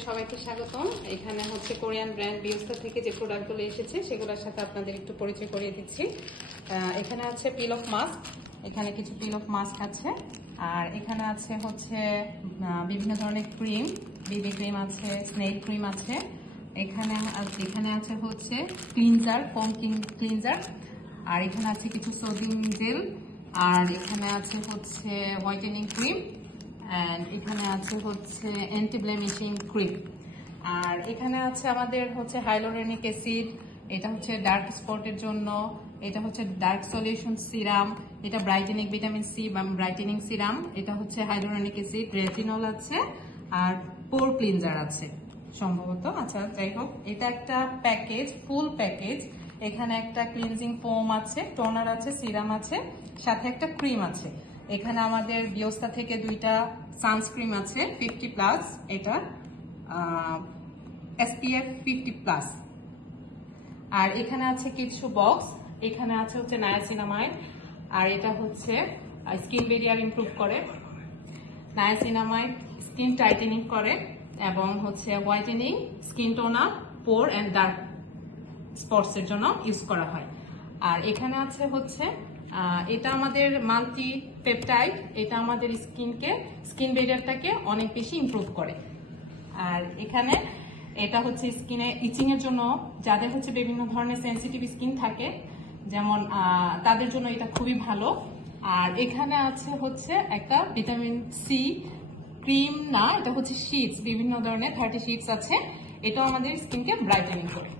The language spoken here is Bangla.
আপনাদের সবাইকে স্বাগতম। এখানে হচ্ছে কোরিয়ান ব্র্যান্ড বিওস্তা থেকে যে প্রোডাক্টগুলো এসেছে সেগুলোর সাথে আপনাদের একটু পরিচয় করিয়ে দিচ্ছি। এখানে আছে পিল অফ মাস্ক, এখানে কিছু পিল অফ মাস্ক আছে, আর এখানে আছে হচ্ছে বিভিন্ন ধরনের ক্রিম, বেবি ক্রিম আছে, স্নেক ক্রিম আছে, এখানে আছে হচ্ছে ক্লিনজার, ফোম ক্লিনজার, আর এখানে আছে কিছু সোডিয়াম জেল, আর এখানে আছে হচ্ছে হোয়াইটেনিং ক্রিম, এন্ড এখানে আছে হচ্ছে অ্যান্টি ব্লেমিশিং ক্রিম, আর এখানে আছে আমাদের হচ্ছে হাইলোরেনিক অ্যাসিড, এটা হচ্ছে ডার্ক স্পটের জন্য, এটা হচ্ছে ডার্ক সলিউশন সিরাম, এটা ব্রাইটেনিং ভিটামিন সি বা ব্রাইটেনিং সিরাম, এটা হচ্ছে হাইলোরেনিক অ্যাসিড, রেটিনল আছে, আর পোর ক্লিনজার আছে সম্ভবত। আচ্ছা যাই হোক, এটা একটা প্যাকেজ, ফুল প্যাকেজ। এখানে একটা ক্লিনজিং ফোম আছে, টোনার আছে, সিরাম আছে, সাথে একটা ক্রিম আছে। এখানে আমাদের বিওস্তা থেকে দুইটা সানস্ক্রিন আছে 50+, এটা SPF 50+, আর এখানে আছে কিছু বক্স, এখানে আছে হচ্ছে নায়াসিনামাইড, আর এটা হচ্ছে স্কিন ব্যারিয়ার ইমপ্রুভ করে, নায়াসিনামাইড স্কিন টাইটেনিং করে, এবং হচ্ছে whitening, skin toner, pore and dark spots এর জন্য ইউজ করা হয়। আর এখানে আছে হচ্ছে এটা আমাদের মাল্টি পেপটাইড, এটা আমাদের স্কিন ব্যারিয়ারটাকে অনেক বেশি ইমপ্রুভ করে। আর এখানে এটা হচ্ছে স্কিনে ইচিং এর জন্য, যাদের হচ্ছে বিভিন্ন ধরনের সেনসিটিভ স্কিন থাকে যেমন তাদের জন্য এটা খুবই ভালো। আর এখানে আছে হচ্ছে একটা ভিটামিন সি ক্রিম, না এটা হচ্ছে শীটস, বিভিন্ন ধরনের 30 শীটস আছে, এটাও আমাদের স্কিনকে ব্রাইটেনিং করে।